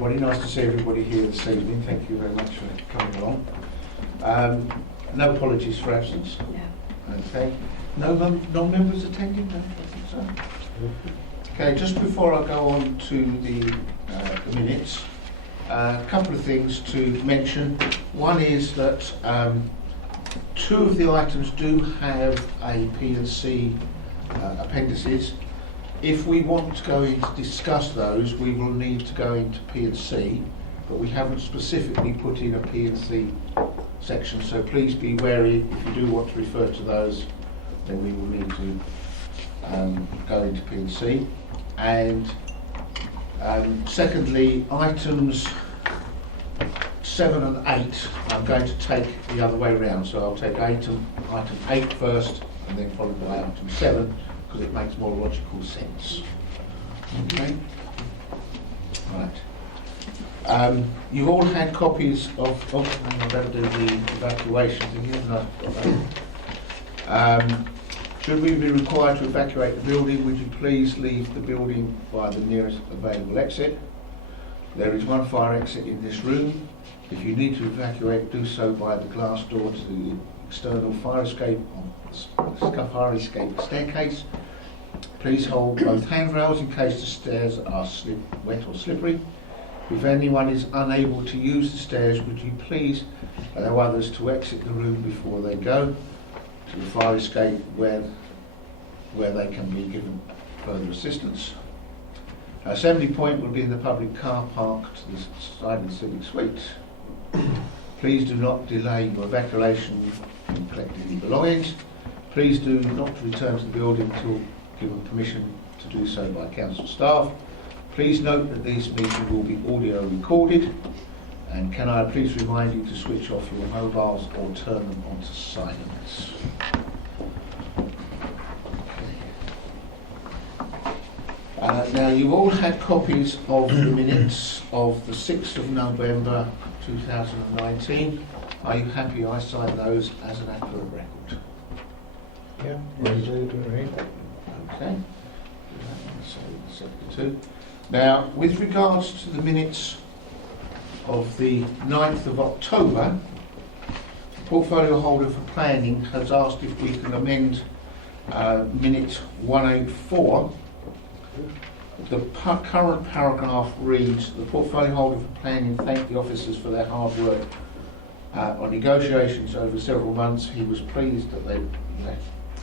Everybody, nice to see everybody here this evening. Thank you very much for coming along. No apologies for absence. No. Okay. No non-members attending? No, I think so. Okay, just before I go on to the minutes, a couple of things to mention. One is that two of the items do have a P&C appendices. If we want to go in to discuss those, we will need to go into P&C, but we haven't specifically put in a P&C section, so please be wary. If you do want to refer to those, then we will need to go into P&C. And secondly, items 7 and 8, I'm going to take the other way around. So I'll take item 8 first, and then followed by item 7, because it makes more logical sense. Okay? Right. You've all had copies of I better do the evacuation thing, haven't I? Should we be required to evacuate the building, would you please leave the building by the nearest available exit? There is one fire exit in this room. If you need to evacuate, do so by the glass door to the external fire escape staircase. Please hold both handrails in case the stairs are wet or slippery. If anyone is unable to use the stairs, would you please allow others to exit the room before they go to the fire escape where they can be given further assistance. Assembly point will be in the public car park to the side of the civic suite. Please do not delay your evacuation in collecting your belongings. Please do not return to the building until given permission to do so by council staff. Please note that this meeting will be audio recorded, and can I please remind you to switch off your mobiles or turn them onto silence. Now you've all had copies of the minutes of the 6th of November 2019. Are you happy I sign those as an accurate record? Yeah, right. Okay. So, 72. Now, with regards to the minutes of the 9th of October, the portfolio holder for planning has asked if we can amend minute 184. The current paragraph reads, the portfolio holder for planning thanked the officers for their hard work on negotiations over several months. He was pleased that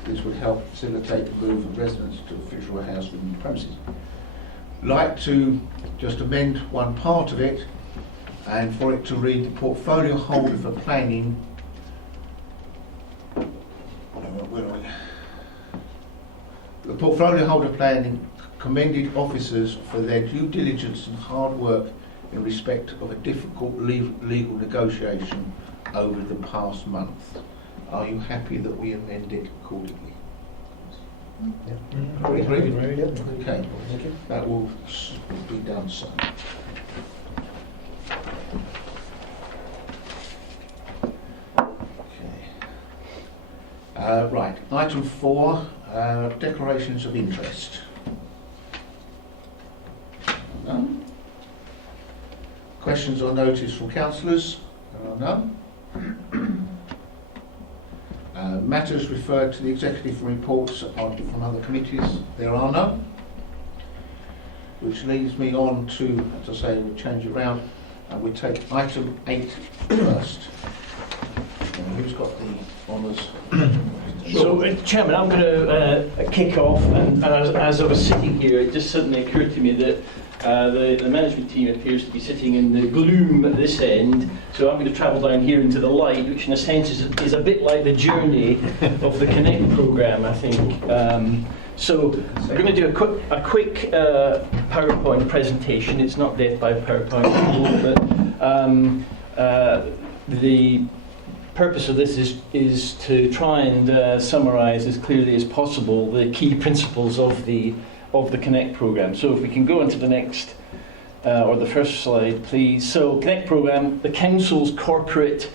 this would help facilitate the move of residents to official house within the premises. Like to just amend one part of it, and for it to read, the portfolio holder for planning, where are we? The portfolio holder planning commended officers for their due diligence and hard work in respect of a difficult legal negotiation over the past month. Are you happy that we amend it accordingly? Yeah. We agree? Yep. Okay, Thank you. that will be done so. Okay. Right, item 4, declarations of interest. None. Questions or notice from councillors? There are none. Matters referred to the executive reports from other committees, there are none. Which leads me on to, as I say, we'll change it around and we'll take item 8 first. Who's got the honours? So, Chairman, I'm going to kick off, and as I was sitting here, it just suddenly occurred to me that the management team appears to be sitting in the gloom at this end, so I'm going to travel down here into the light, which in a sense is a bit like the journey of the Connect programme, I think. So I'm going to do a quick PowerPoint presentation. It's not death by PowerPoint, but the purpose of this is to try and summarise as clearly as possible the key principles of the Connect programme. So if we can go into the next, or the first slide, please. So Connect programme, the Council's corporate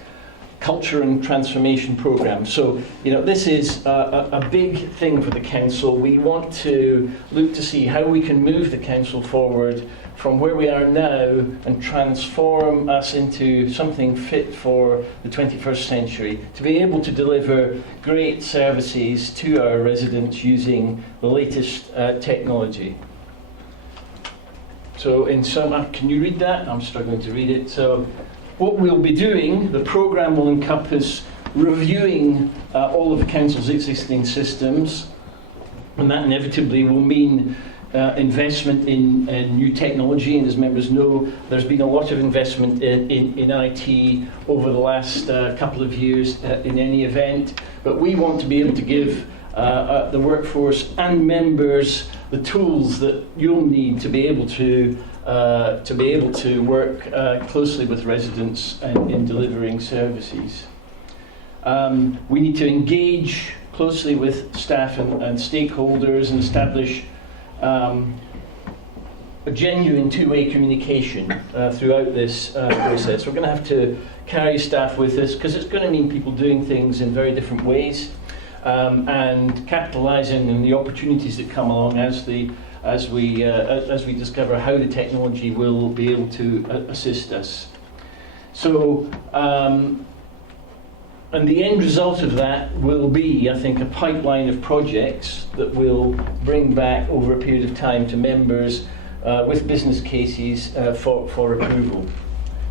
culture and transformation programme. So, you know, this is a big thing for the Council. We want to look to see how we can move the Council forward from where we are now and transform us into something fit for the 21st century, to be able to deliver great services to our residents using the latest technology. So in sum, can you read that? I'm struggling to read it. So what we'll be doing, the programme will encompass reviewing all of the council's existing systems, and that inevitably will mean investment in new technology. And as members know, there's been a lot of investment in IT over the last couple of years in any event, but we want to be able to give the workforce and members the tools that you'll need to be able to work closely with residents in delivering services. We need to engage closely with staff and stakeholders and establish a genuine two-way communication throughout this process. We're going to have to carry staff with us because it's going to mean people doing things in very different ways and capitalising on the opportunities that come along as we discover how the technology will be able to assist us. So. And the end result of that will be, I think, a pipeline of projects that will bring back over a period of time to members with business cases for approval.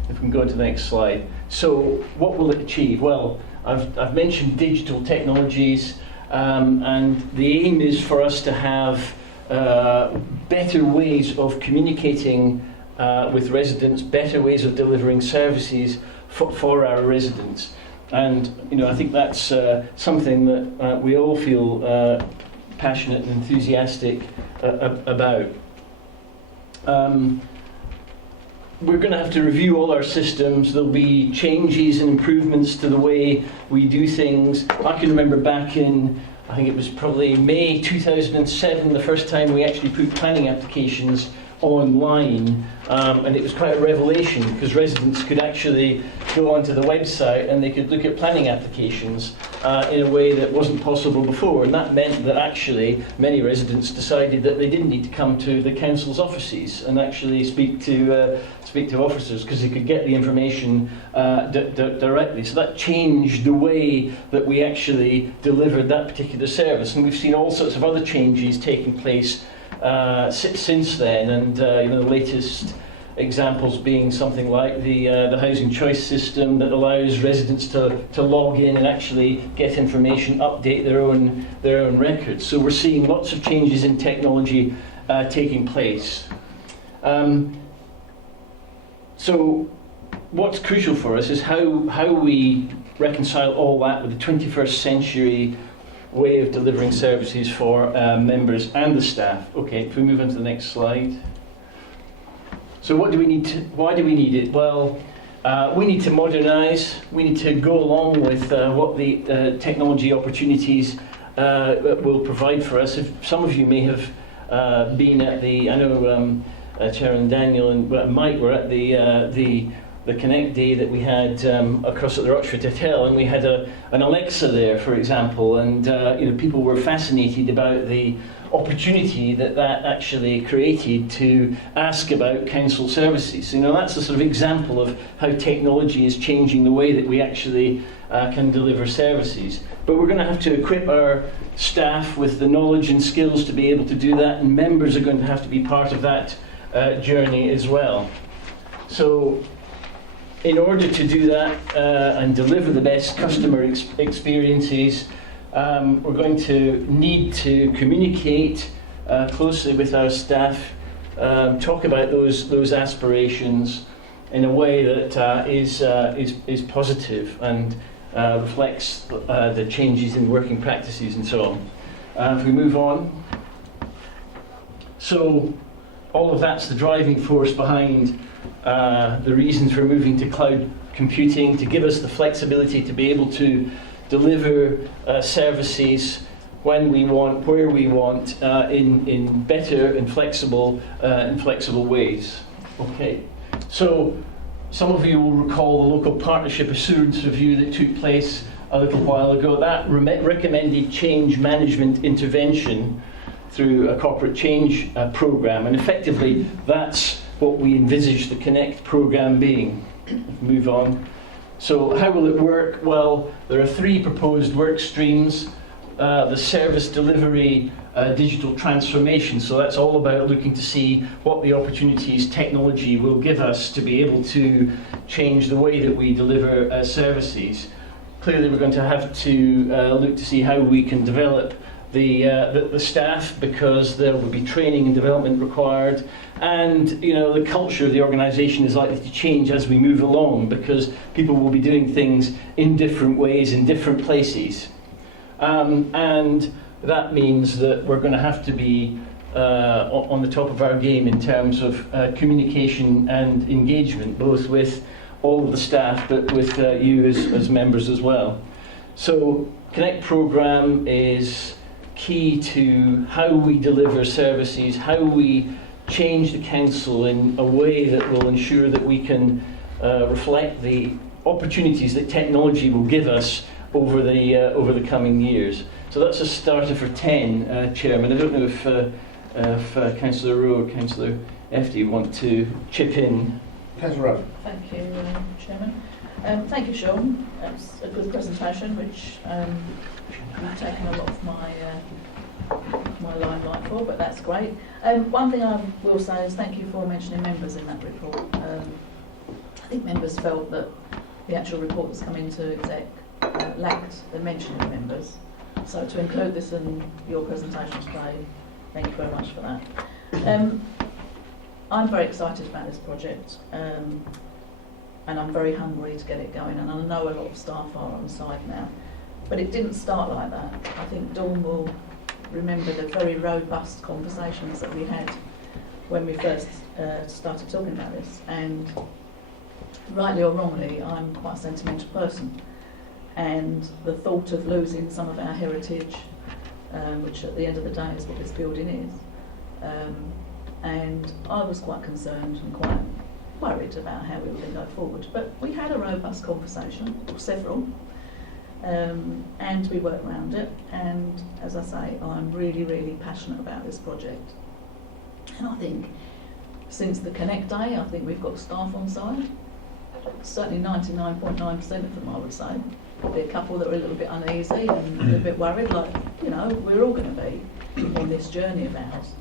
If we can go to the next slide. So what will it achieve? Well, I've mentioned digital technologies, and the aim is for us to have better ways of communicating with residents, better ways of delivering services for our residents. And I think that's something that we all feel passionate and enthusiastic about. We're going to have to review all our systems. There'll be changes and improvements to the way we do things. I can remember back in, I think it was probably May 2007, the first time we actually put planning applications online, and it was quite a revelation because residents could actually go onto the website and they could look at planning applications in a way that wasn't possible before, and that meant that actually many residents decided that they didn't need to come to the council's offices and actually speak to officers because they could get the information directly. So that changed the way that we actually delivered that particular service, and we've seen all sorts of other changes taking place since then, and the latest examples being something like the housing choice system that allows residents to log in and actually get information, update their own records. So we're seeing lots of changes in technology taking place. So what's crucial for us is how we reconcile all that with the 21st century way of delivering services for members and the staff. Okay, if we move on to the next slide. So why do we need it? Well, we need to modernise. We need to go along with what the technology opportunities will provide for us. If some of you may have been at I know Chairman Daniel and Mike were at the Connect Day that we had across at the Rochford Hotel, and we had an Alexa there, for example, and people were fascinated about the opportunity that actually created to ask about council services. That's a sort of example of how technology is changing the way that we actually can deliver services. But we're going to have to equip our staff with the knowledge and skills to be able to do that, and members are going to have to be part of that journey as well. So in order to do that and deliver the best customer experiences, we're going to need to communicate closely with our staff, talk about those aspirations in a way that is positive and reflects the changes in working practices and so on. If we move on. So all of that's the driving force behind the reasons for moving to cloud computing, to give us the flexibility to be able to deliver services when we want, where we want, in better and flexible ways. Okay, so some of you will recall the local partnership assurance review that took place a little while ago. That recommended change management intervention through a corporate change programme, and effectively that's what we envisage the Connect programme being. Move on. So how will it work? Well, there are 3 proposed work streams. The service delivery digital transformation, so that's all about looking to see what the opportunities technology will give us to be able to change the way that we deliver services. Clearly we're going to have to look to see how we can develop the staff, because there will be training and development required, and the culture of the organisation is likely to change as we move along, because people will be doing things in different ways in different places. And that means that we're going to have to be on the top of our game in terms of communication and engagement, both with all of the staff but with you as members as well. So Connect programme is key to how we deliver services, how we change the council in a way that will ensure that we can reflect the opportunities that technology will give us over the coming years. So that's a starter for 10, Chairman. I don't know if Councillor Rowe or Councillor Efty want to chip in. Councillor Rowe. Thank you, Chairman. Thank you, Sean. That's a good presentation, which you've taken a lot of my limelight for, but that's great. One thing I will say is thank you for mentioning members in that report. I think members felt that the actual report that's come into exec lacked the mention of members. So to include this in your presentation today, thank you very much for that. I'm very excited about this project, and I'm very hungry to get it going, and I know a lot of staff are on side now. But it didn't start like that. I think Dawn will remember the very robust conversations that we had when we first started talking about this, and rightly or wrongly, I'm quite a sentimental person. And the thought of losing some of our heritage, which at the end of the day is what this building is. And I was quite concerned and quite worried about how we were going to go forward. But we had a robust conversation, or several, and we worked around it. And as I say, I'm really, really passionate about this project. And I think since the Connect Day, I think we've got staff on side. Certainly 99.9% of them, I would say. Probably a couple that are a little bit uneasy and a little bit worried, like, we're all going to be on this journey of ours.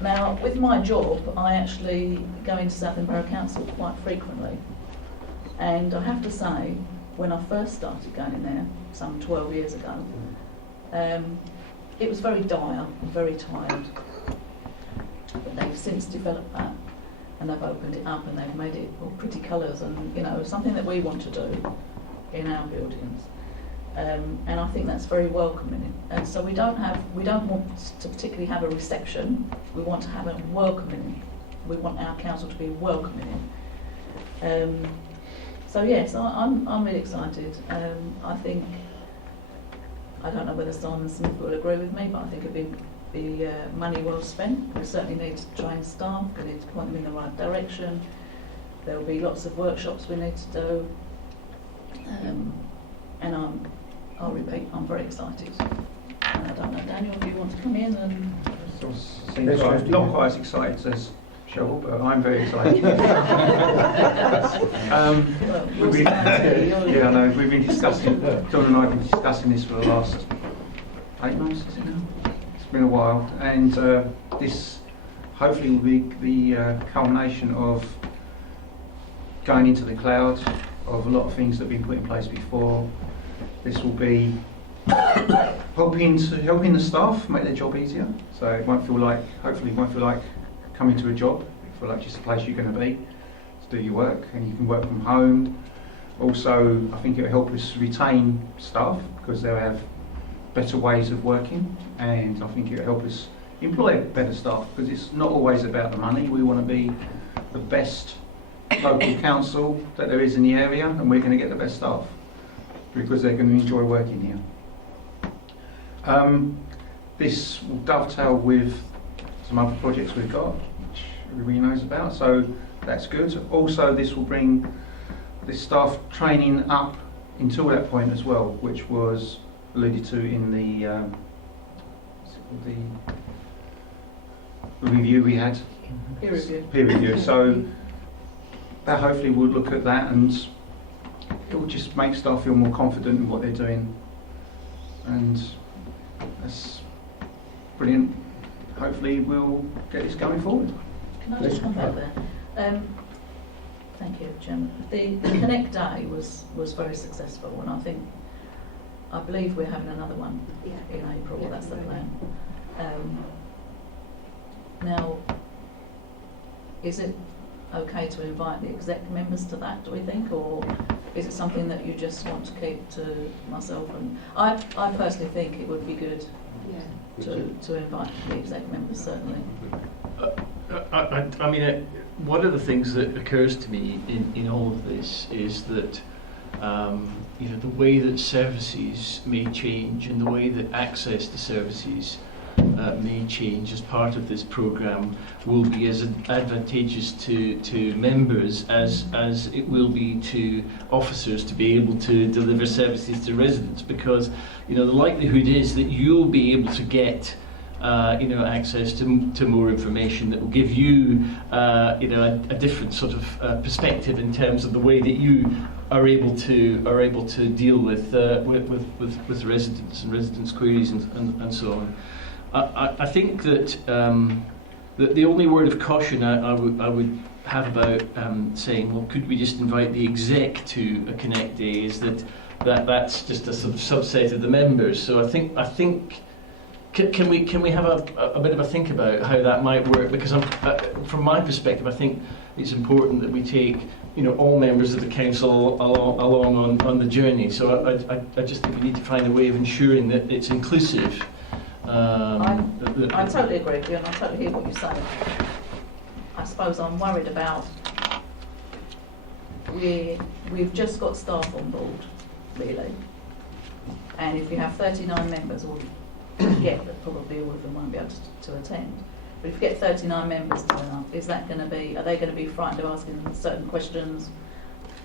Now, with my job, I actually go into Southend Borough Council quite frequently. And I have to say, when I first started going there, some 12 years ago, it was very dire and very tired. But they've since developed that, and they've opened it up and they've made it all pretty colours and, something that we want to do in our buildings. And I think that's very welcoming. And so we don't want to particularly have a reception. We want to have a welcoming. We want our council to be welcoming. So yes, I'm really excited. I think, I don't know whether Simon Smith will agree with me, but I think it'd be money well spent. We certainly need to train staff. We need to point them in the right direction. There will be lots of workshops we need to do. And I'll repeat, I'm very excited. And I don't know, Daniel, if you want to come in and... Seems like not quite as excited as Cheryl, but I'm very excited. I know, we've been discussing, John and I have been discussing this for the last 8 months, is it now? It's been a while, and this hopefully will be the culmination of going into the cloud of a lot of things that have been put in place before. This will be helping the staff make their job easier, so it won't feel like, hopefully it won't feel like coming to a job. It feel like just a place you're going to be to do your work, and you can work from home. Also, I think it will help us retain staff because they'll have better ways of working, and I think it will help us employ better staff because it's not always about the money. We want to be the best local council that there is in the area, and we're going to get the best staff because they're going to enjoy working here. This will dovetail with some other projects we've got, which everybody knows about, so that's good. Also, this will bring the staff training up until that point as well, which was alluded to in the review we had Peer review. peer review. So that hopefully will look at that, and it will just make staff feel more confident in what they're doing, and that's brilliant. Hopefully we'll get this going forward. Can I just come back there? Thank you, Chairman. The Connect Day was very successful, and I believe we're having another one in April. Yeah, That's the right. plan. Now, is it okay to invite the exec members to that, do we think, or is it something that you just want to keep to myself? And I personally think it would be good Yeah. to invite the exec members, certainly. I mean, one of the things that occurs to me in all of this is that the way that services may change and the way that access to services may change as part of this programme will be as advantageous to members as it will be to officers to be able to deliver services to residents, because the likelihood is that you'll be able to get access to more information that will give you a different sort of perspective in terms of the way that you are able to deal with residents and residents' queries and so on. I think that the only word of caution I would have about saying, well, could we just invite the exec to a Connect Day, is that's just a sort of subset of the members. So I think can we have a bit of a think about how that might work? Because from my perspective, I think it's important that we take all members of the council along on the journey. So I just think we need to find a way of ensuring that it's inclusive. I totally agree with you, and I totally hear what you're saying. I suppose I'm worried about we've just got staff on board, really, and if you have 39 members, or get that probably all of them won't be able to attend. But if you get 39 members turn up, are they going to be frightened of asking certain questions?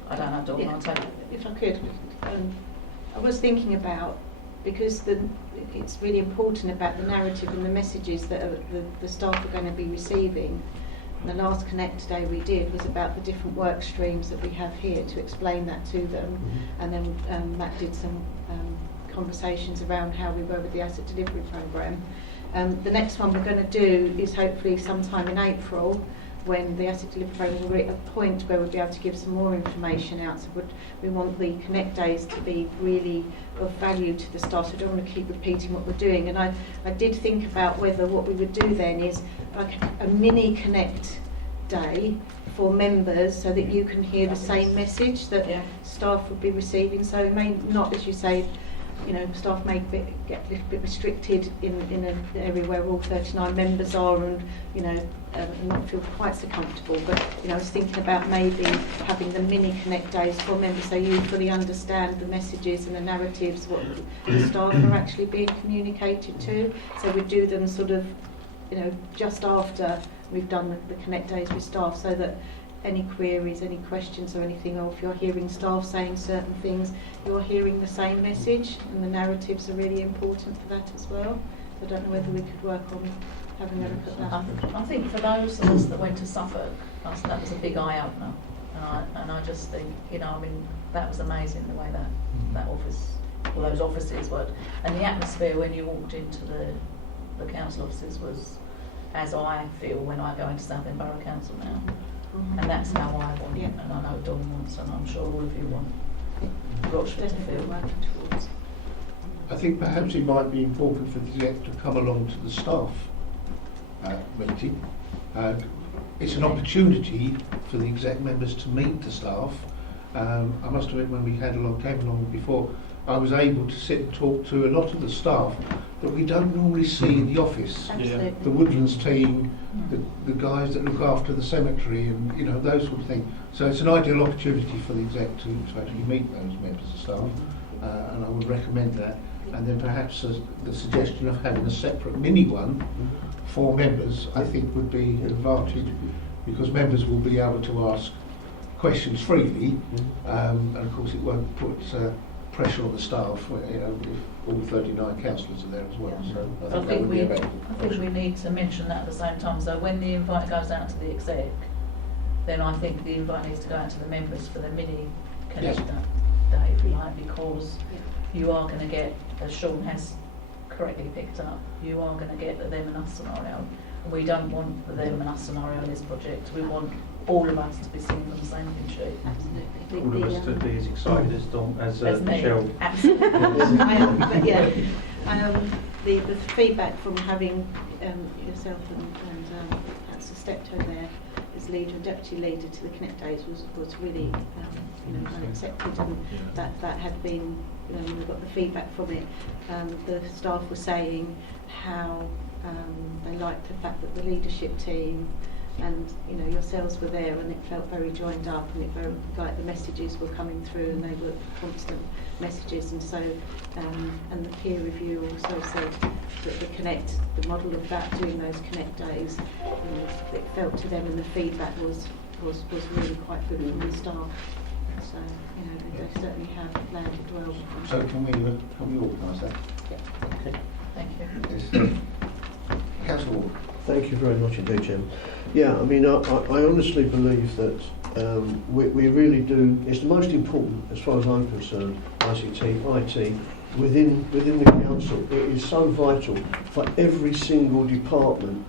I don't know, Dawn, Yeah. I'll take it. If I could, I was thinking about, because it's really important about the narrative and the messages that the staff are going to be receiving. And the last Connect Day we did was about the different work streams that we have here, to explain that to them. And then Matt did some conversations around how we were with the asset delivery programme. The next one we're going to do is hopefully sometime in April, when the asset delivery programme will be at a point where we'll be able to give some more information out. So we want the Connect Days to be really of value to the staff, so I don't want to keep repeating what we're doing. And I did think about whether what we would do then is like a mini Connect Day for members, so that you can hear the same message that staff would be receiving. So it may not, as you say, staff may get a little bit restricted in an area where all 39 members are, and not feel quite so comfortable. But I was thinking about maybe having the mini Connect Days for members, so you fully understand the messages and the narratives, what the staff are actually being communicated to. So we do them sort of, just after we've done the Connect Days with staff, so that any queries, any questions or anything, or if you're hearing staff saying certain things, you're hearing the same message, and the narratives are really important for that as well. So I don't know whether we could work on having a look at that. I think for those of us that went to Suffolk, that was a big eye-opener. And I just think, that was amazing, the way that office, all those offices worked. And the atmosphere when you walked into the council offices was as I feel when I go into Southend Borough Council now. And that's how I want it, and I know Dawn wants, and I'm sure all of you want Rochford to feel. Working towards. I think perhaps it might be important for the exec to come along to the staff meeting. It's an opportunity for the exec members to meet the staff. I must admit, when we came along before, I was able to sit and talk to a lot of the staff that we don't normally see in the office. Absolutely. The Woodlands team, the guys that look after the cemetery, and those sort of things. So it's an ideal opportunity for the exec to actually meet those members of staff, and I would recommend that. And then perhaps the suggestion of having a separate mini one for members, I think, would be an advantage, because members will be able to ask questions freely, and of course it won't put pressure on the staff, if all 39 councillors are there as well. Yeah. So I I think that think would be a better. I think we need to mention that at the same time. So when the invite goes out to the exec, then I think the invite needs to go out to the members for the mini connector day, if you like, because you are going to get, as Sean has correctly picked up, you are going to get the them and us scenario. And we don't want the them and us scenario in this project. We want all of us to be singing from the same hymn sheet. Absolutely. All of us to be as excited as As me. Michelle. Absolutely. I am, but yeah, the feedback from having yourself and Councillor Steptoe there as leader and deputy leader to the Connect Days was really well accepted, and that had been, we got the feedback from it. The staff were saying how they liked the fact that the leadership team and yourselves were there, and it felt very joined up, and it felt like the messages were coming through, and they were constant messages. And so and the peer review also said that the model of that, doing those Connect Days, it felt to them, and the feedback was really quite good from the staff. So they certainly have landed well. So can we organise that? Thank you. Yes. Councillor Ward. Thank you very much indeed, Jim. Yeah, I mean, I honestly believe that we really do. It's the most important, as far as I'm concerned, ICT, IT, within the council. It is so vital for every single department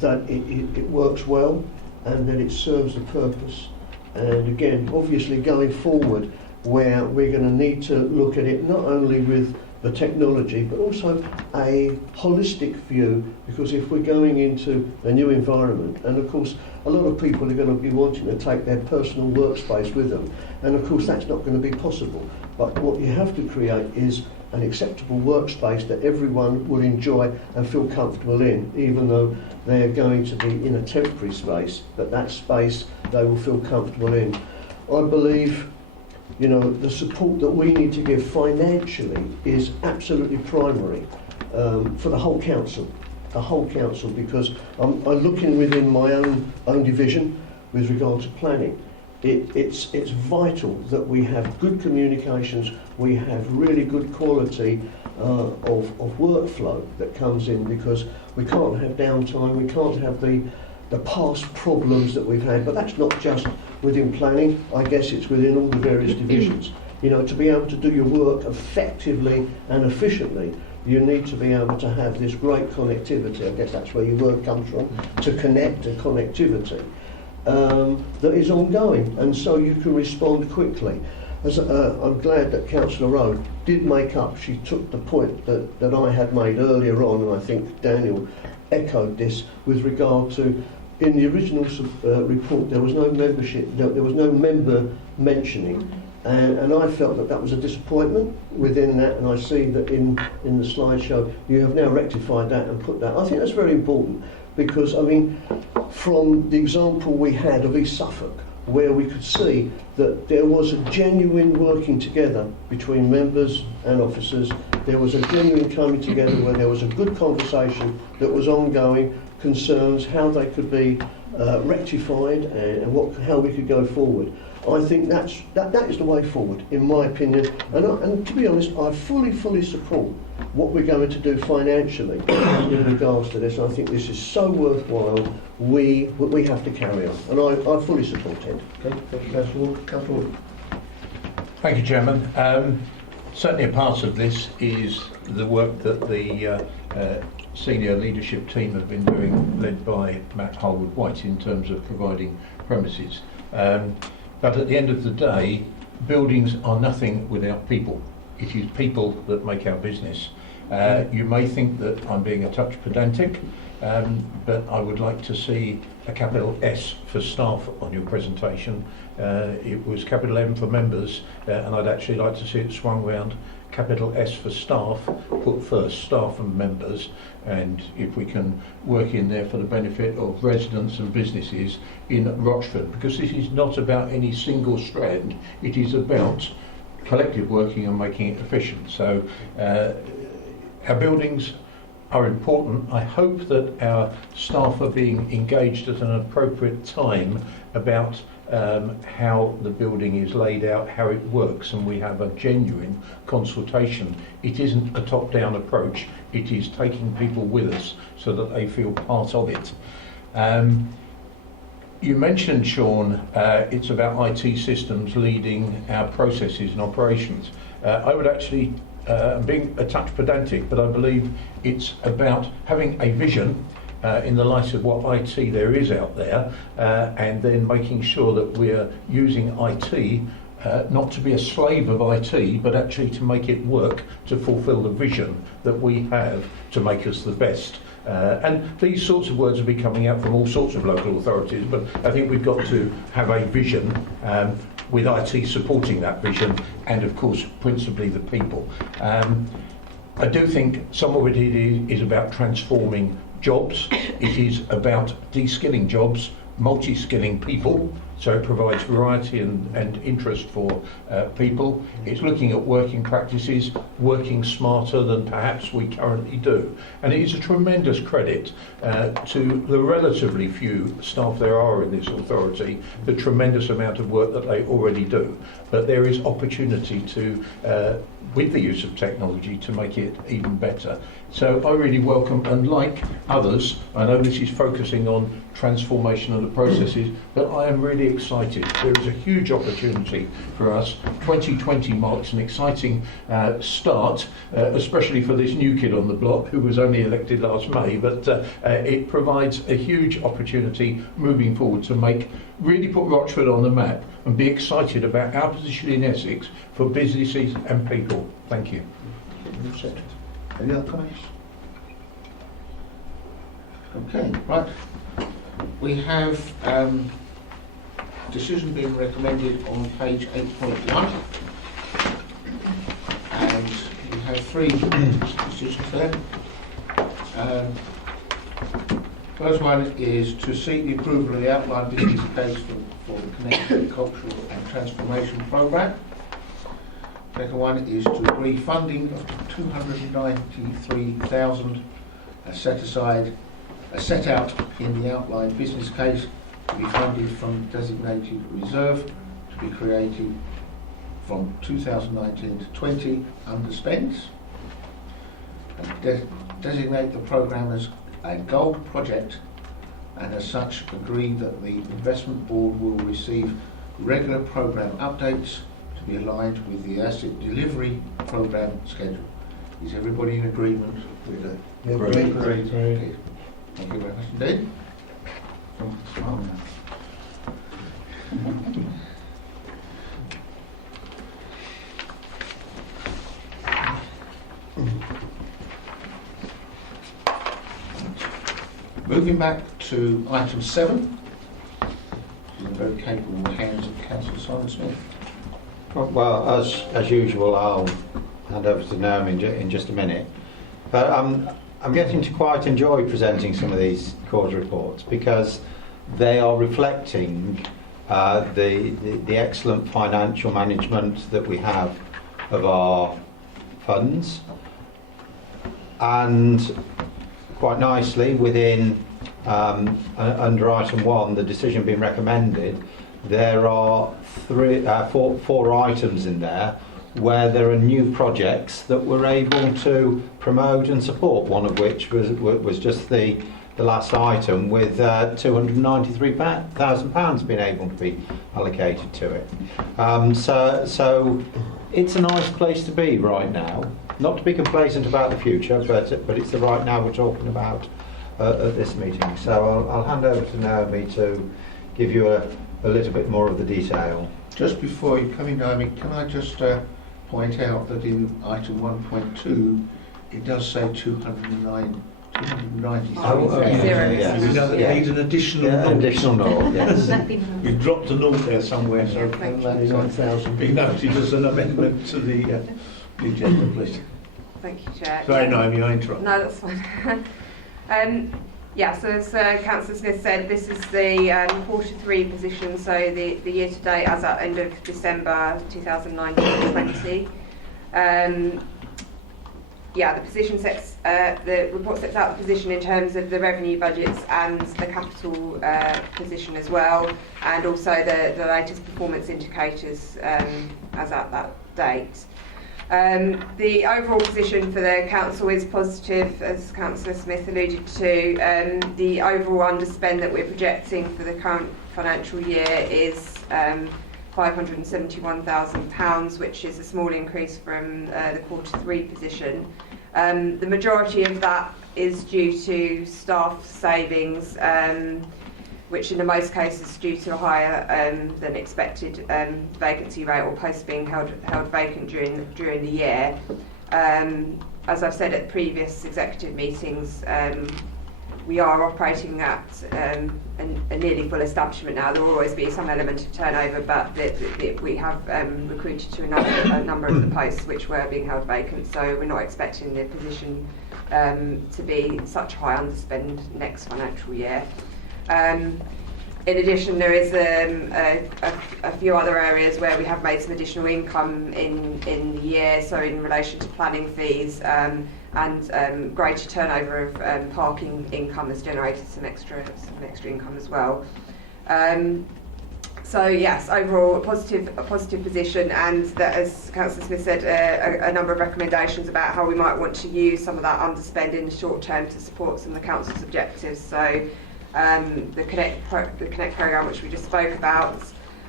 that it works well and that it serves the purpose. And again, obviously going forward, where we're going to need to look at it not only with the technology, but also a holistic view, because if we're going into a new environment, and of course a lot of people are going to be wanting to take their personal workspace with them, and of course that's not going to be possible. But what you have to create is an acceptable workspace that everyone will enjoy and feel comfortable in, even though they're going to be in a temporary space, but that space they will feel comfortable in. I believe the support that we need to give financially is absolutely primary for the whole council, because I'm looking within my own division with regard to planning. It's vital that we have good communications, we have really good quality of workflow that comes in, because we can't have downtime, we can't have the past problems that we've had, but that's not just within planning, I guess it's within all the various divisions. To be able to do your work effectively and efficiently, you need to be able to have this great connectivity. I guess that's where your word comes from, to connect, and connectivity that is ongoing, and so you can respond quickly. I'm glad that Councillor Rowe did make up, she took the point that I had made earlier on, and I think Daniel echoed this with regard to, in the original report there was no membership, there was no member mentioning, and I felt that was a disappointment within that, and I see that in the slideshow you have now rectified that and put that. I think that's very important, because I mean, from the example we had of East Suffolk, where we could see that there was a genuine working together between members and officers, there was a genuine coming together where there was a good conversation that was ongoing, concerns, how they could be rectified, and how we could go forward. I think that is the way forward, in my opinion, and to be honest, I fully support what we're going to do financially in regards to this. I think this is so worthwhile. We have to carry on, and I fully support it. Okay, thank you, Councillor Ward. Councillor Ward. Thank you, Chairman. Certainly a part of this is the work that the senior leadership team have been doing, led by Matt Harwood-White, in terms of providing premises. But at the end of the day, buildings are nothing without people. It is people that make our business. You may think that I'm being a touch pedantic, but I would like to see a capital S for staff on your presentation. It was capital M for members, and I'd actually like to see it swung round. Capital S for staff, put first staff and members, and if we can work in there for the benefit of residents and businesses in Rochford, because this is not about any single strand, it is about collective working and making it efficient. So our buildings are important. I hope that our staff are being engaged at an appropriate time about how the building is laid out, how it works, and we have a genuine consultation. It isn't a top-down approach, it is taking people with us so that they feel part of it. You mentioned, Sean, it's about IT systems leading our processes and operations. I would actually, being a touch pedantic, but I believe it's about having a vision in the light of what IT there is out there, and then making sure that we're using IT not to be a slave of IT, but actually to make it work to fulfil the vision that we have to make us the best. And these sorts of words will be coming out from all sorts of local authorities, but I think we've got to have a vision with IT supporting that vision, and of course principally the people. I do think some of it is about transforming jobs. It is about de-skilling jobs, multi-skilling people, so it provides variety and interest for people. It's looking at working practices, working smarter than perhaps we currently do. And it is a tremendous credit to the relatively few staff there are in this authority, the tremendous amount of work that they already do. But there is opportunity to, with the use of technology, to make it even better. So I really welcome, and like others, I know this is focusing on transformation of the processes, but I am really excited. There is a huge opportunity for us. 2020 marks an exciting start, especially for this new kid on the block who was only elected last May, but it provides a huge opportunity moving forward to really put Rochford on the map and be excited about our position in Essex for businesses and people. Thank you. Any other comments? Okay, right. We have decision being recommended on page 8.1, and we have 3 decisions there. First one is to seek the approval of the outline business case for the Connected Cultural and Transformation Programme. Second one is to agree funding of 293,000 set out in the outline business case to be funded from designated reserve to be created from 2019 to 20 under spends. Designate the programme as a gold project, and as such agree that the investment board will receive regular programme updates to be aligned with the asset delivery programme schedule. Is everybody in agreement with that? Yeah, Great. great. Okay. Thank you very much indeed. Moving back to item 7, which is in the very capable hands of Councillor Simon Smith. Well, as usual, I'll hand over to Naomi in just a minute. But I'm getting to quite enjoy presenting some of these cause reports because they are reflecting the excellent financial management that we have of our funds, and quite nicely within under item 1, the decision being recommended, there are 4 items in there where there are new projects that we're able to promote and support, one of which was just the last item with £293,000 being able to be allocated to it. So it's a nice place to be right now. Not to be complacent about the future, but it's the right now we're talking about at this meeting. So I'll hand over to Naomi to give you a little bit more of the detail. Just before you come in, Naomi, can I just point out that in item 1.2 it does say 293,000. Oh, okay. Yes. You know that Yeah. needs an additional Yeah, naught. additional naught, yes. You've dropped a naught there somewhere, so Thank can you. that be noted as an amendment to the agenda, please? Thank you, Chair. Sorry, Naomi, I interrupted. No, that's fine. So as Councillor Smith said, this is the Q3 position, so the year to date as at end of December 2019-20. the position sets, the report sets out the position in terms of the revenue budgets and the capital position as well, and also the latest performance indicators as at that date. The overall position for the council is positive, as Councillor Smith alluded to. The overall underspend that we're projecting for the current financial year is £571,000, which is a small increase from the Q3 position. The majority of that is due to staff savings, which in the most cases is due to a higher than expected vacancy rate or posts being held vacant during the year. As I've said at previous executive meetings, we are operating at a nearly full establishment now. There will always be some element of turnover, but we have recruited to a number of the posts which were being held vacant, so we're not expecting the position to be such high underspend next financial year. In addition, there is a few other areas where we have made some additional income in the year, so in relation to planning fees and greater turnover of parking income has generated some extra income as well. So yes, overall a positive position, and that, as Councillor Smith said, a number of recommendations about how we might want to use some of that underspend in the short term to support some of the council's objectives. So the Connect programme, which we just spoke about,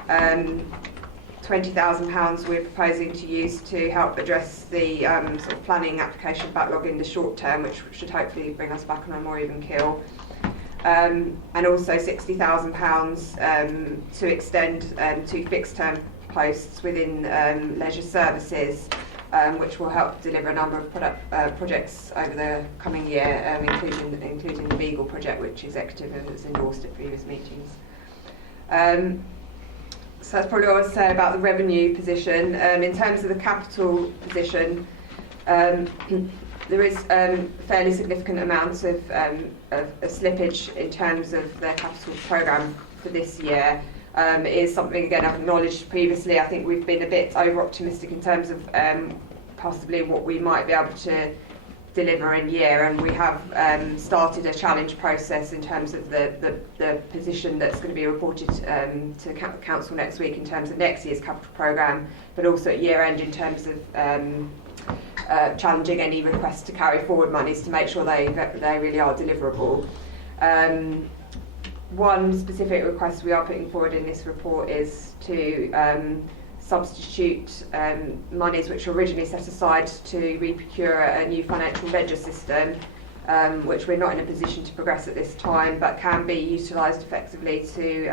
£20,000 we're proposing to use to help address the sort of planning application backlog in the short term, which should hopefully bring us back on a more even keel. And also £60,000 to extend 2 fixed term posts within leisure services, which will help deliver a number of projects over the coming year, including the Beagle project, which Executive has endorsed at previous meetings. So that's probably all I would say about the revenue position. In terms of the capital position, there is fairly significant amounts of slippage in terms of the capital programme for this year. It is something, again, I've acknowledged previously. I think we've been a bit over-optimistic in terms of possibly what we might be able to deliver in year, and we have started a challenge process in terms of the position that's going to be reported to Council next week in terms of next year's capital programme, but also at year end in terms of challenging any requests to carry forward monies to make sure they really are deliverable. One specific request we are putting forward in this report is to substitute monies which were originally set aside to re-procure a new financial ledger system, which we're not in a position to progress at this time, but can be utilised effectively to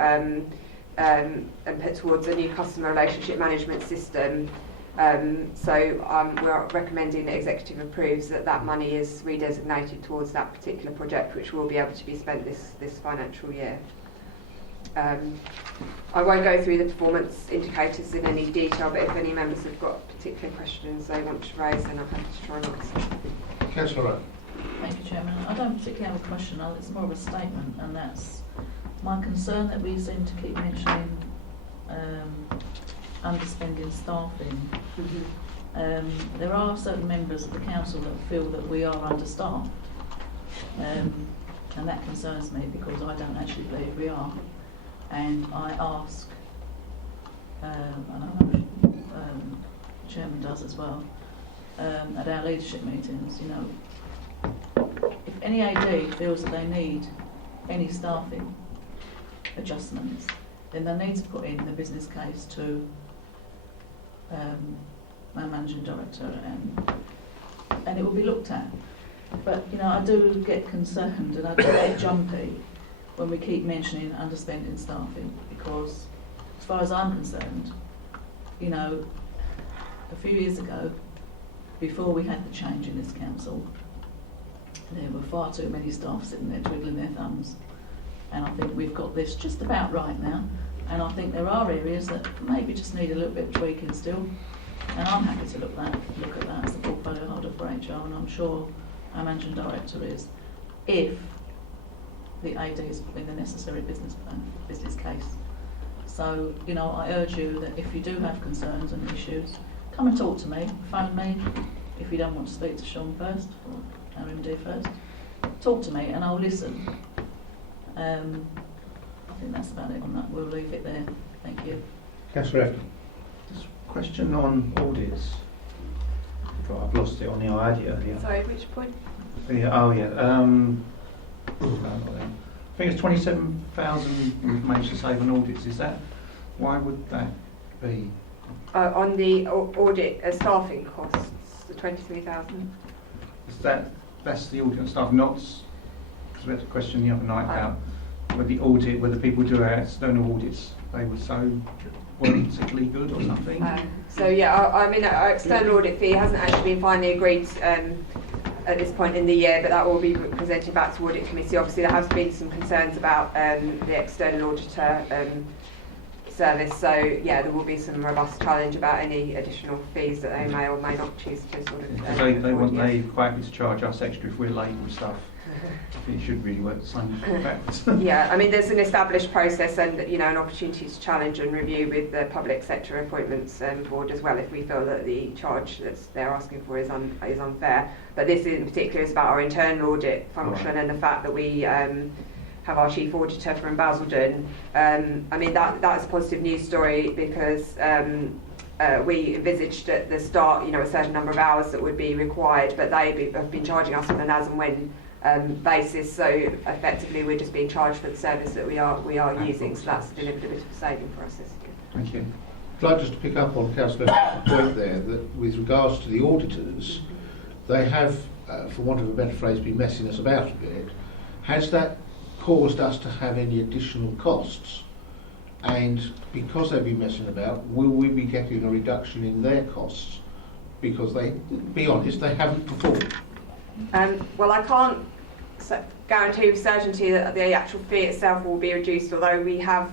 and put towards a new customer relationship management system. So we're recommending that Executive approves that money is redesignated towards that particular project, which will be able to be spent this financial year. I won't go through the performance indicators in any detail, but if any members have got particular questions they want to raise, then I'm happy to try and answer. Councillor Wright. Thank you, Chairman. I don't particularly have a question, it's more of a statement, and that's my concern that we seem to keep mentioning underspending staffing. There are certain members of the council that feel that we are understaffed, and that concerns me because I don't actually believe we are. And I ask, and I know the Chairman does as well, at our leadership meetings, you know, if any AD feels that they need any staffing adjustments, then they need to put in the business case to our Managing Director, and it will be looked at. But, you know, I do get concerned and I do get jumpy when we keep mentioning underspending staffing, because as far as I'm concerned, you know, a few years ago, before we had the change in this council, there were far too many staff sitting there twiddling their thumbs, and I think we've got this just about right now, and I think there are areas that maybe just need a little bit of tweaking still, and I'm happy to look at that as the portfolio holder for HR, and I'm sure our Managing Director is, if the AD is putting the necessary business case. So, you know, I urge you that if you do have concerns and issues, come and talk to me, phone me, if you don't want to speak to Sean first, or our MD first, talk to me and I'll listen. I think that's about it on that. We'll leave it there. Thank you. Councillor Efton. Just a question on audits. God, I've lost it on the I had it earlier. Sorry, which point? Yeah, I think it's 27,000 we've managed to save on audits. Is that, why would that be? On the audit staffing costs, the 23,000. Is that's the audit and staff, not, because we had a question the other night about whether people do our external audits, they were so weren't particularly good or something. So yeah, I mean our external audit fee hasn't actually been finally agreed at this point in the year, but that will be presented back to audit committee. Obviously there has been some concerns about the external auditor service, so yeah, there will be some robust challenge about any additional fees that they may or may not choose to sort of they quite happy to charge us extra if we're late and stuff. I think it should really work the same backwards. Yeah, I mean there's an established process and an opportunity to challenge and review with the public sector appointments board as well if we feel that the charge that they're asking for is unfair. But this in particular is about our internal audit function and the fact that we have our chief auditor from Basildon. I mean that's a positive news story because we envisaged at the start a certain number of hours that would be required, but they have been charging us on an as and when basis, so effectively we're just being charged for the service that we are using, so that's delivered a bit of a saving for us this year. Thank you. I'd like just to pick up on Councillor's point there, that with regards to the auditors, they have, for want of a better phrase, been messing us about a bit. Has that caused us to have any additional costs? And because they've been messing about, will we be getting a reduction in their costs? Because they, be honest, they haven't performed. Well, I can't guarantee with certainty that the actual fee itself will be reduced, although we have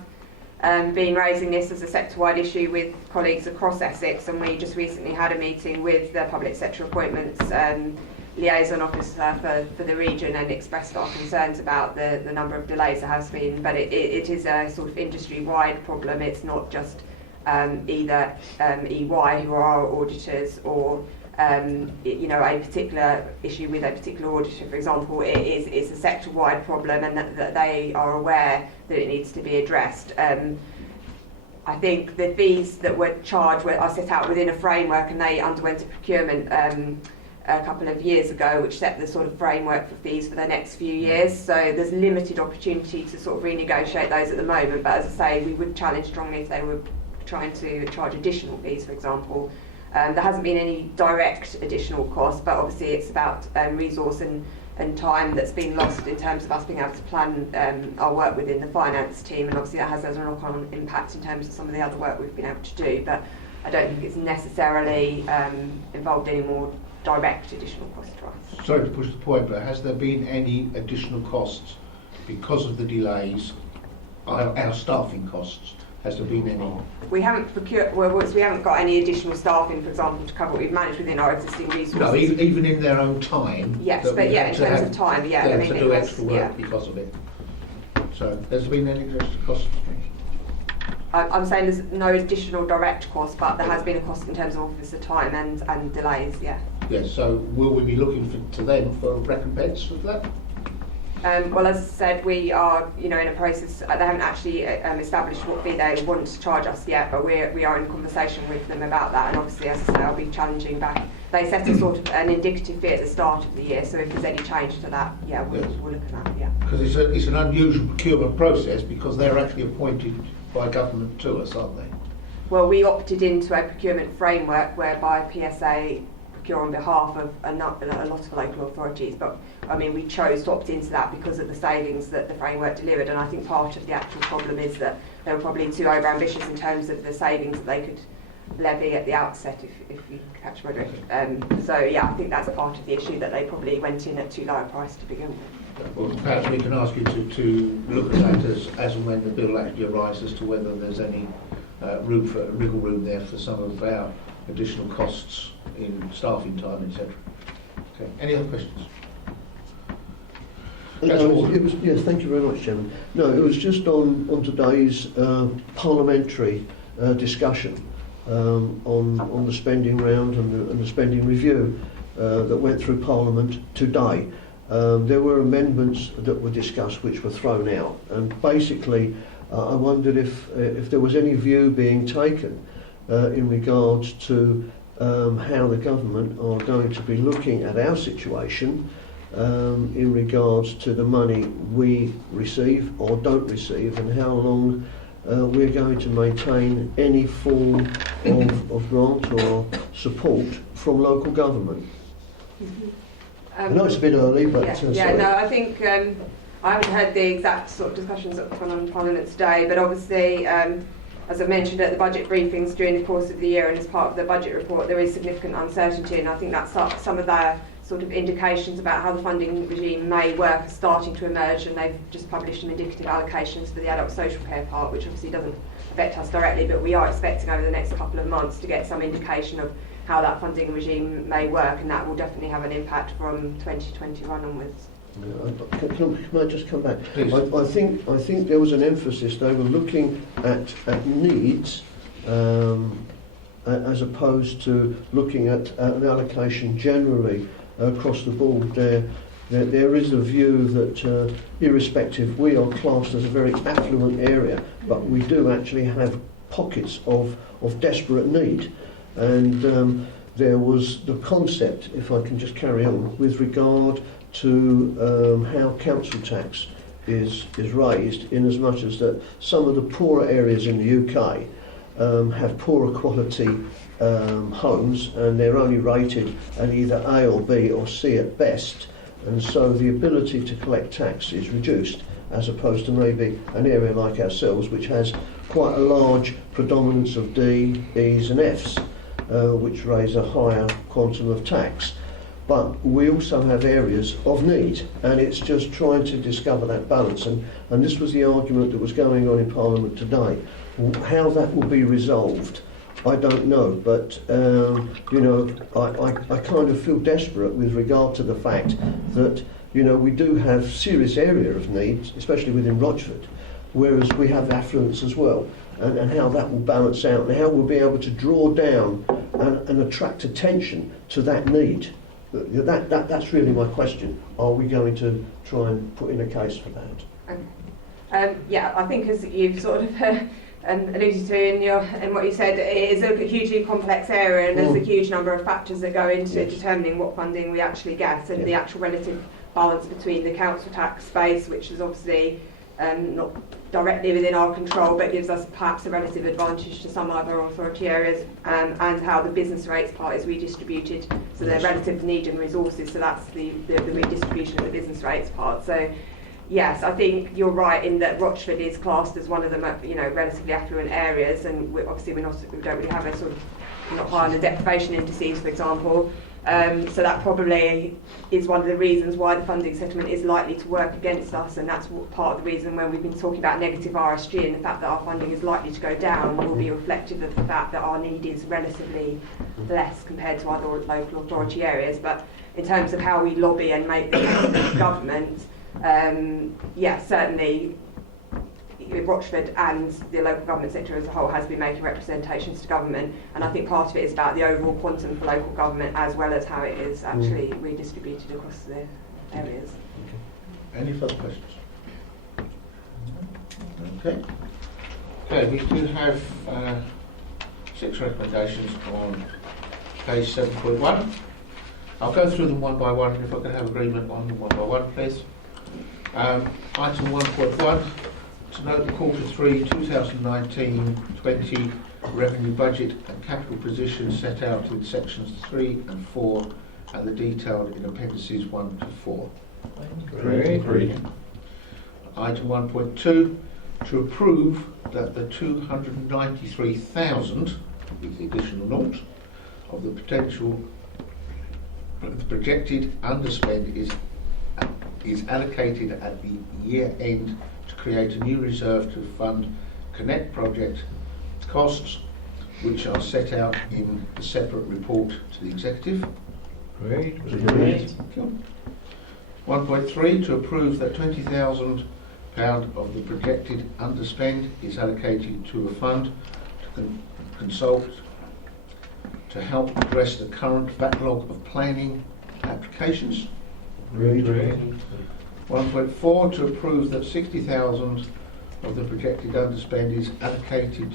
been raising this as a sector-wide issue with colleagues across Essex, and we just recently had a meeting with the public sector appointments liaison officer for the region and expressed our concerns about the number of delays there has been, but it is a sort of industry-wide problem. It's not just either EY, who are our auditors, or a particular issue with a particular auditor, for example. It's a sector-wide problem, and that they are aware that it needs to be addressed. I think the fees that were charged are set out within a framework, and they underwent a procurement a couple of years ago, which set the sort of framework for fees for the next few years. So there's limited opportunity to sort of renegotiate those at the moment. But as I say, we would challenge strongly if they were trying to charge additional fees, for example. There hasn't been any direct additional cost, but obviously it's about resource and time that's been lost in terms of us being able to plan our work within the finance team, and obviously that has a knock-on impact in terms of some of the other work we've been able to do, but I don't think it's necessarily involved any more direct additional cost to us. Sorry to push the point, but has there been any additional costs because of the delays, our staffing costs? Has there been any? We haven't procured, we haven't got any additional staffing, for example, to cover what we've managed within our existing resources. No, even in their own time. Yes, but yeah, in terms of time, yeah. They I have mean, to do extra work because of it. So, has there been any extra costs? I'm saying there's no additional direct cost, but there has been a cost in terms of officer time and delays, yeah. Yes, so will we be looking to them for recompense for that? Well, as I said, we are, in a process. They haven't actually established what fee they want to charge us yet, but we are in conversation with them about that. And obviously, as I say, I'll be challenging back. They set a sort of an indicative fee at the start of the year, so if there's any change to that, yeah, we'll look at that. Yeah. Because it's an unusual procurement process because they're actually appointed by government to us, aren't they? Well, we opted into a procurement framework whereby PSA procure on behalf of a lot of local authorities, but I mean we chose to opt into that because of the savings that the framework delivered, and I think part of the actual problem is that they were probably too over-ambitious in terms of the savings that they could levy at the outset, if you catch my drift. So yeah, I think that's part of the issue, that they probably went in at too low a price to begin with. Well, perhaps we can ask you to look at that as and when the bill actually arises, to whether there's any wriggle room there for some of our additional costs in staffing time, etc. Okay. Any other questions? Yes, thank you very much, Chairman. No, it was just on today's parliamentary discussion. on the spending round and the spending review that went through Parliament today. There were amendments that were discussed which were thrown out, and basically I wondered if there was any view being taken in regards to how the government are going to be looking at our situation in regards to the money we receive or don't receive, and how long we're going to maintain any form of grant or support from local government. I know it's a bit early, but I think I haven't heard the exact sort of discussions that have gone on in Parliament today, but obviously, as I mentioned at the budget briefings during the course of the year and as part of the budget report, there is significant uncertainty, and I think that's some of their sort of indications about how the funding regime may work are starting to emerge, and they've just published some indicative allocations for the adult social care part, which obviously doesn't affect us directly, but we are expecting over the next couple of months to get some indication of how that funding regime may work, and that will definitely have an impact from 2021 onwards. Can I just come back? Please. I think there was an emphasis. They were looking at needs as opposed to looking at an allocation generally across the board. There is a view that irrespective, we are classed as a very affluent area, but we do actually have pockets of desperate need. And there was the concept, if I can just carry on, with regard to how council tax is raised, in as much as that some of the poorer areas in the UK have poorer quality homes, and they're only rated at either A or B or C at best, and so the ability to collect tax is reduced, as opposed to maybe an area like ourselves, which has quite a large predominance of D, E's and F's, which raise a higher quantum of tax. But we also have areas of need, and it's just trying to discover that balance, and this was the argument that was going on in Parliament today. How that will be resolved, I don't know, but I kind of feel desperate with regard to the fact that we do have serious area of need, especially within Rochford, whereas we have affluence as well, and how that will balance out, and how we'll be able to draw down and attract attention to that need. That's really my question. Are we going to try and put in a case for that? I think as you've sort of alluded to in what you said, it is a hugely complex area, and there's a huge number of factors that go into determining what funding we actually get, and the actual relative balance between the council tax space, which is obviously not directly within our control, but gives us perhaps a relative advantage to some other authority areas, and how the business rates part is redistributed, so the relative need and resources, so that's the redistribution of the business rates part. So yes, I think you're right in that Rochford is classed as one of the relatively affluent areas, and we don't really have a sort of, not high on the deprivation indices, for example. So that probably is one of the reasons why the funding settlement is likely to work against us, and that's part of the reason when we've been talking about negative RSG, and the fact that our funding is likely to go down will be reflective of the fact that our need is relatively less compared to other local authority areas. But in terms of how we lobby and make the government, certainly Rochford and the local government sector as a whole has been making representations to government, and I think part of it is about the overall quantum for local government as well as how it is actually redistributed across the areas. Any further questions? Okay, we do have 6 recommendations on page 7.1. I'll go through them one by one, if I can have agreement on them one by one, please. Item 1.1, to note the Q3 2019-20 revenue budget and capital position set out in sections 3 and 4 and the detailed in appendices 1 to 4. Agreed. Item 1.2, to approve that the 293,000, with the additional naught, of the projected underspend is allocated at the year end to create a new reserve to fund Connect project costs, which are set out in a separate report to the executive. Agreed. 1.3, to approve that £20,000 of the projected underspend is allocated to a fund to consult to help address the current backlog of planning applications. 1.4 to approve that 60,000 of the projected underspend is allocated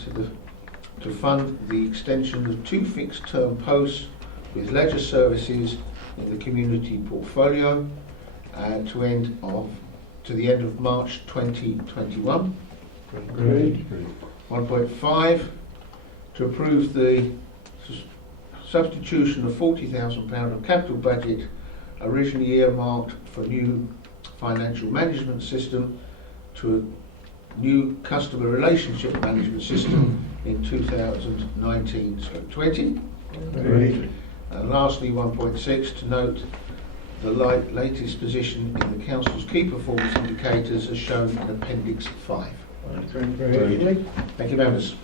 to fund the extension of 2 fixed-term posts with leisure services in the community portfolio to the end of March 2021. 1.5 to approve the substitution of £40,000 of capital budget originally earmarked for a new financial management system to a new customer relationship management system in 2019-20. And lastly, 1.6 to note the latest position in the Council's key performance indicators as shown in Appendix 5. Thank you, members.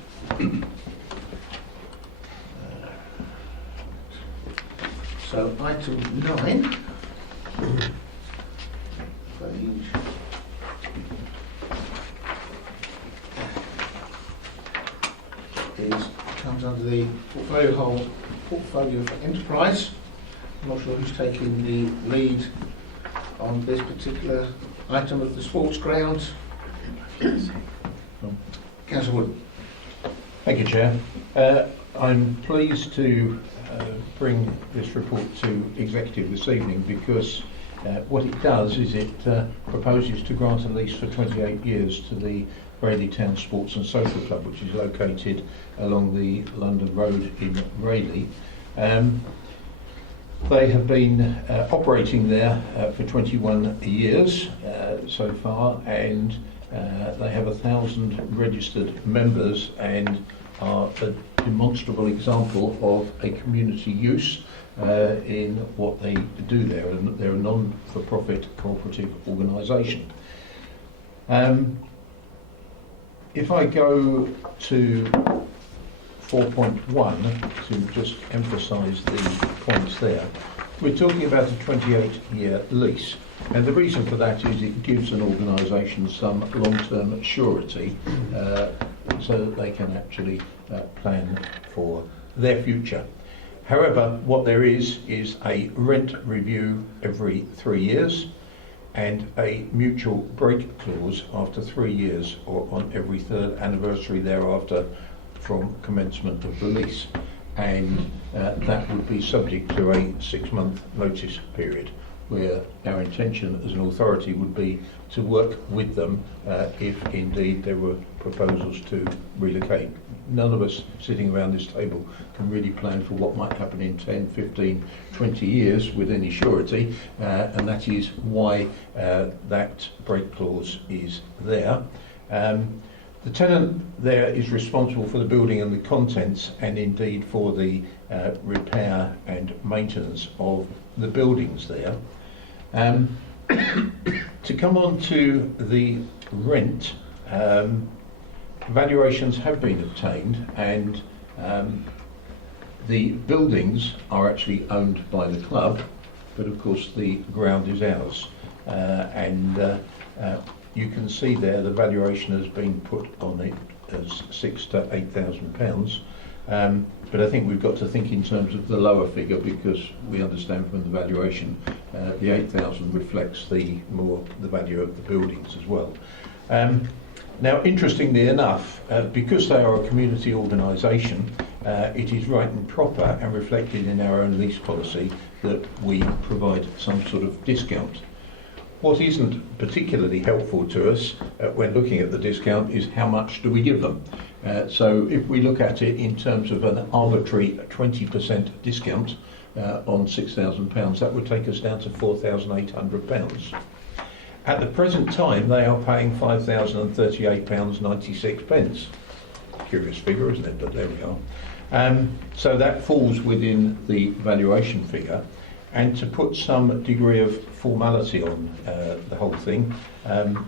So item 9, page comes under the portfolio for enterprise. I'm not sure who's taking the lead on this particular item of the sports grounds. Councillor Wood. Thank you, Chair. I'm pleased to bring this report to Executive this evening because what it does is it proposes to grant a lease for 28 years to the Braley Town Sports and Social Club, which is located along the London Road in Rayleigh. They have been operating there for 21 years so far, and they have 1,000 registered members and are a demonstrable example of a community use in what they do there, and they're a non-for-profit cooperative organisation. If I go to 4.1 to just emphasise the points there, we're talking about a 28-year lease, and the reason for that is it gives an organisation some long-term surety so that they can actually plan for their future. However, what there is a rent review every 3 years and a mutual break clause after 3 years or on every third anniversary thereafter from commencement of the lease, and that would be subject to a 6-month notice period, where our intention as an authority would be to work with them if indeed there were proposals to relocate. None of us sitting around this table can really plan for what might happen in 10, 15, 20 years with any surety, and that is why that break clause is there. The tenant there is responsible for the building and the contents, and indeed for the repair and maintenance of the buildings there. To come on to the rent, valuations have been obtained, and the buildings are actually owned by the club, but of course the ground is ours, and you can see there the valuation has been put on it as £6,000 to £8,000. But I think we've got to think in terms of the lower figure, because we understand from the valuation the 8,000 reflects the value of the buildings as well. Now, interestingly enough, because they are a community organisation, it is right and proper and reflected in our own lease policy that we provide some sort of discount. What isn't particularly helpful to us when looking at the discount is how much do we give them. So if we look at it in terms of an arbitrary 20% discount on £6,000, that would take us down to £4,800. At the present time, they are paying £5,038.96. Curious figure, isn't it? But there we are. So that falls within the valuation figure. And to put some degree of formality on the whole thing,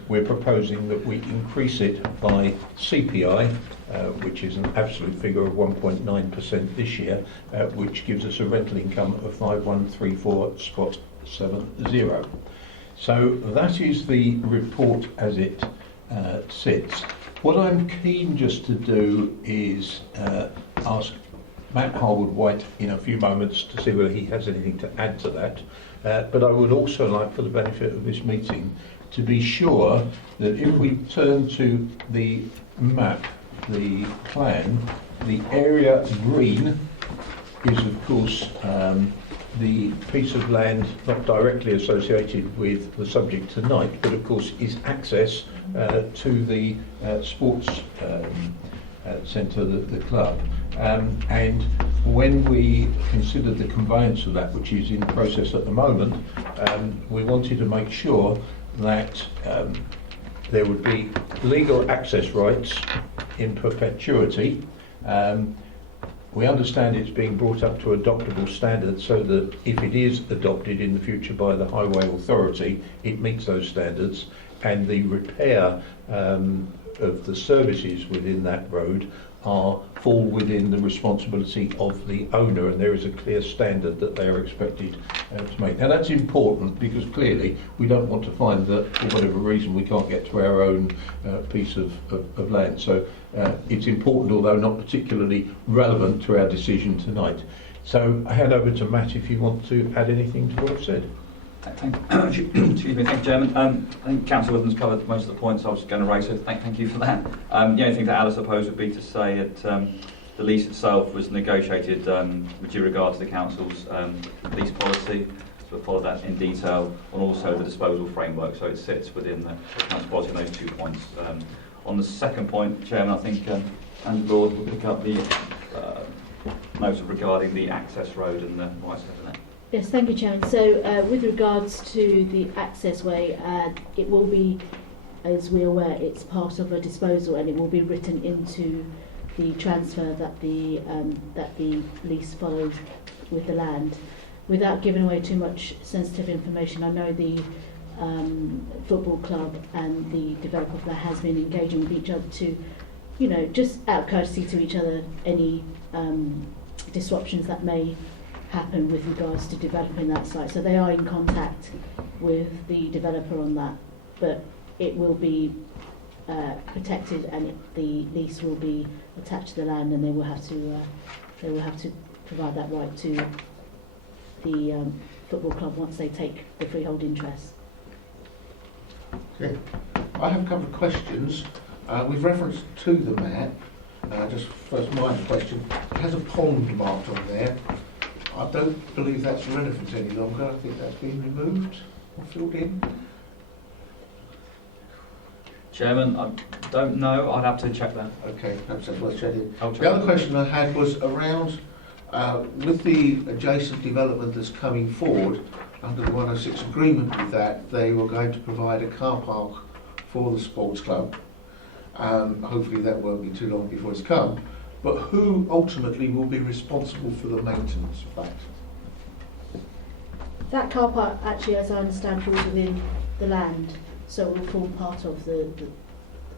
we're proposing that we increase it by CPI, which is an absolute figure of 1.9% this year, which gives us a rental income of 5134.70. So that is the report as it sits. What I'm keen just to do is ask Matt Harwood-White in a few moments to see whether he has anything to add to that. But I would also like, for the benefit of this meeting, to be sure that if we turn to the map, the plan, the area green is of course the piece of land not directly associated with the subject tonight, but of course is access to the sports centre, the club. And when we considered the conveyance of that, which is in process at the moment, we wanted to make sure that there would be legal access rights in perpetuity. We understand it's being brought up to adoptable standards so that if it is adopted in the future by the Highway Authority, it meets those standards, and the repair of the services within that road fall within the responsibility of the owner, and there is a clear standard that they are expected to make. Now that's important because clearly we don't want to find that for whatever reason we can't get to our own piece of land. So it's important, although not particularly relevant to our decision tonight. So I hand over to Matt if you want to add anything to what I've said. Excuse me, thank you, Chairman. I think Councillor Withens covered most of the points I was going to raise, so thank you for that. The only thing to add, I suppose, would be to say that the lease itself was negotiated with due regard to the Council's lease policy, so we'll follow that in detail, and also the disposal framework, so it sits within the Council policy on those 2 points. On the second point, Chairman, I think Andrew Lord will pick up the notes regarding the access road and the rights of that. Yes, thank you, Chairman. So with regards to the access way, it will be, as we're aware, it's part of a disposal and it will be written into the transfer that the lease follows with the land. Without giving away too much sensitive information, I know the football club and the developer of that has been engaging with each other to, you know, just out of courtesy to each other, any disruptions that may happen with regards to developing that site. So they are in contact with the developer on that, but it will be protected, and the lease will be attached to the land, and they will have to provide that right to the football club once they take the freehold interest. Okay. I have a couple of questions. With reference to the map, just first minor question, it has a pond marked on there. I don't believe that's relevant any longer. I think that's been removed or filled in. Chairman, I don't know. I'd have to check that. Okay, perhaps that's worth checking. I'll check The other that. question I had was around, with the adjacent development that's coming forward, under the 106 agreement with that, they were going to provide a car park for the sports club. Hopefully that won't be too long before it's come. But who ultimately will be responsible for the maintenance of that? That car park, actually, as I understand, falls within the land, so it will form part of the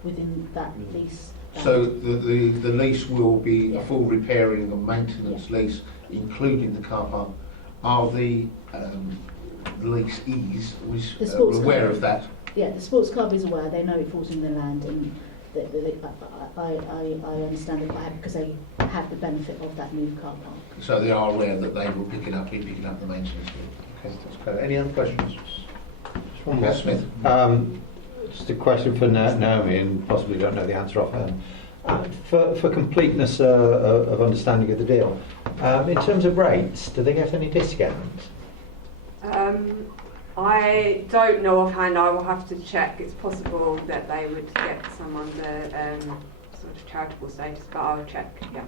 within that lease. So the lease will be Yeah. a full repairing and maintenance lease, including the car park. Are the leasees The sports aware club. of that? Yeah, the sports club is aware. They know it falls in the land, and I understand it because they have the benefit of that new car park. So they are aware that they will be picking up the maintenance fee. Okay, that's great. Any other questions? One Yes, Smith. Just a question for Naomi, and possibly don't know the answer offhand. For completeness of understanding of the deal, in terms of rates, do they get any discounts? I don't know offhand. I will have to check. It's possible that they would get some under sort of charitable status, but I'll check. Yeah.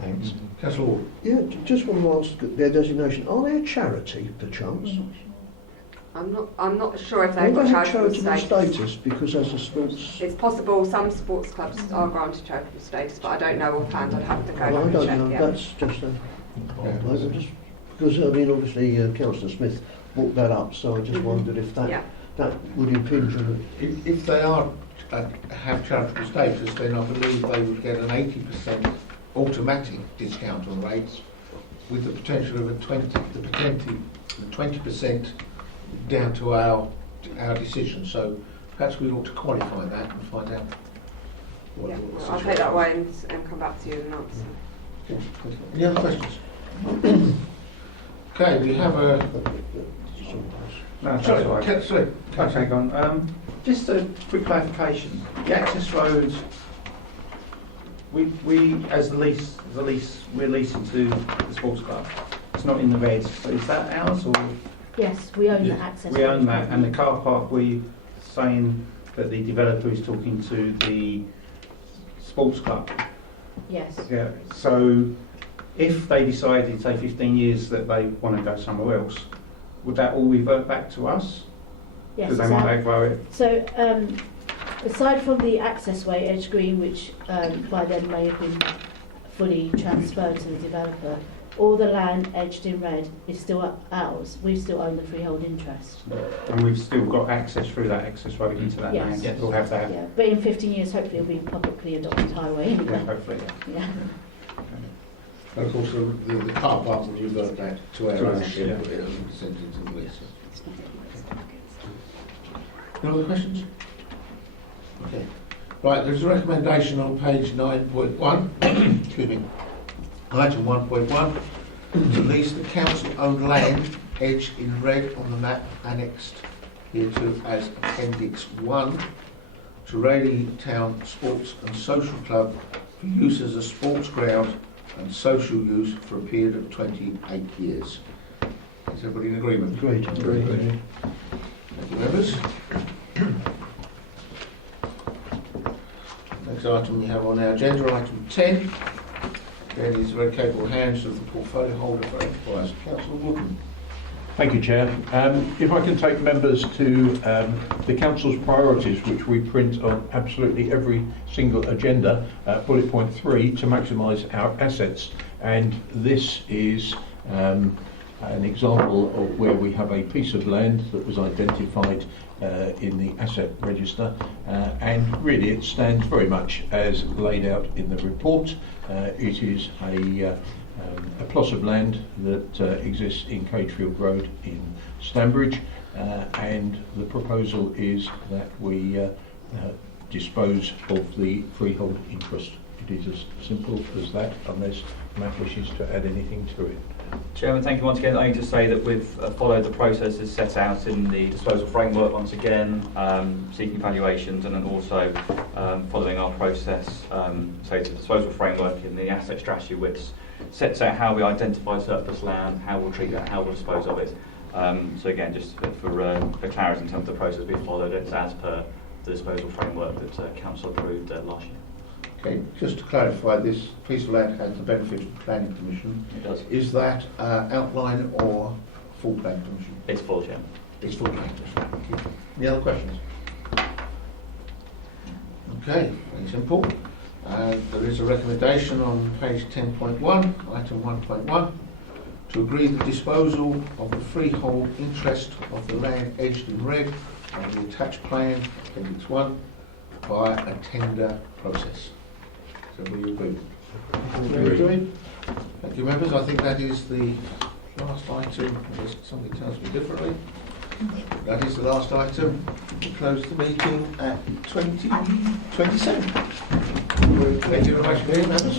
Thanks. Councillor Ward. Yeah, just want to ask their designation. Are they a charity, perchance? I'm not sure if Are they've got they charitable charitable status. status? Because as a sports... It's possible some sports clubs are granted charitable status, but I don't know offhand. I'd have to go I and don't check. know, Yeah. that's just because, I mean, obviously Councillor Smith brought that up, so I just wondered if that Yeah. that would impinge on If they are have charitable status, then I believe they would get an 80% automatic discount on rates, with the potential of a 20% down to our decision. So perhaps we ought to qualify that and find out. Yeah. I'll take that away and come back to you with an answer. Any other questions? Okay, we have a... No, that's Sorry, all right. sorry. Okay, go on. Just a quick clarification. The access road, we as the lease, we're leasing to the sports club. It's not in the red. So is that ours or? Yes, we own Yeah. the access. We own road. that, and the car park, we saying that the developer is talking to the sports club. Yes. Yeah. So if they decided, say 15 years, that they want to go somewhere else, would that all revert back to us? Yes. Because they might outgrow it. So, aside from the accessway Edge Green, which by then may have been fully transferred to the developer, all the land edged in red is still ours. We still own the freehold interest. And we've still got access through that access road into that Yes. land. Yes. We'll have that. Yeah, but in 15 years, hopefully, it'll be a publicly adopted highway. Yeah, Anyway. hopefully. Yeah. And of course, the car park will revert back to our To us, ownership, yeah. but it hasn't been sent into the lease. No other questions? Okay. Right, there's a recommendation on page 9.1, excuse me, item 1.1, to lease the council-owned land edged in red on the map annexed hereto as Appendix 1 to Raleigh Town Sports and Social Club for use as a sports ground and social use for a period of 28 years. Is everybody in agreement? Agreed. Thank you, members. Next item we have on our agenda, item 10. Again, is the very capable hands of the portfolio holder for enterprise, Councillor Woodman. Thank you, Chair. If I can take members to the Council's priorities, which we print on absolutely every single agenda, bullet point 3, to maximise our assets. And this is an example of where we have a piece of land that was identified in the asset register, and really it stands very much as laid out in the report. It is a plot of land that exists in Cagefield Road in Stanbridge, and the proposal is that we dispose of the freehold interest. It is as simple as that, unless Matt wishes to add anything to it. Chairman, thank you once again. I need to say that we've followed the processes set out in the disposal framework once again, seeking valuations and then also following our process. So the disposal framework in the asset strategy, which sets out how we identify surplus land, how we'll treat that, how we'll dispose of it. So again, just for clarity in terms of the process we followed, it's as per the disposal framework that Council approved last year. Okay, just to clarify, this piece of land has the benefit of the planning commission. It does. Is that outline or full planning commission? It's full, Chairman. It's full planning commission. Thank you. Any other questions? Okay, very simple. There is a recommendation on page 10.1, item 1.1, to agree the disposal of the freehold interest of the land edged in red on the attached plan, Appendix 1, via a tender process. So will you agree? Agree. Thank you, members. I think that is the last item, unless somebody tells me differently. That is the last item. We'll close the meeting at 20:27. Thank you very much for being here, members.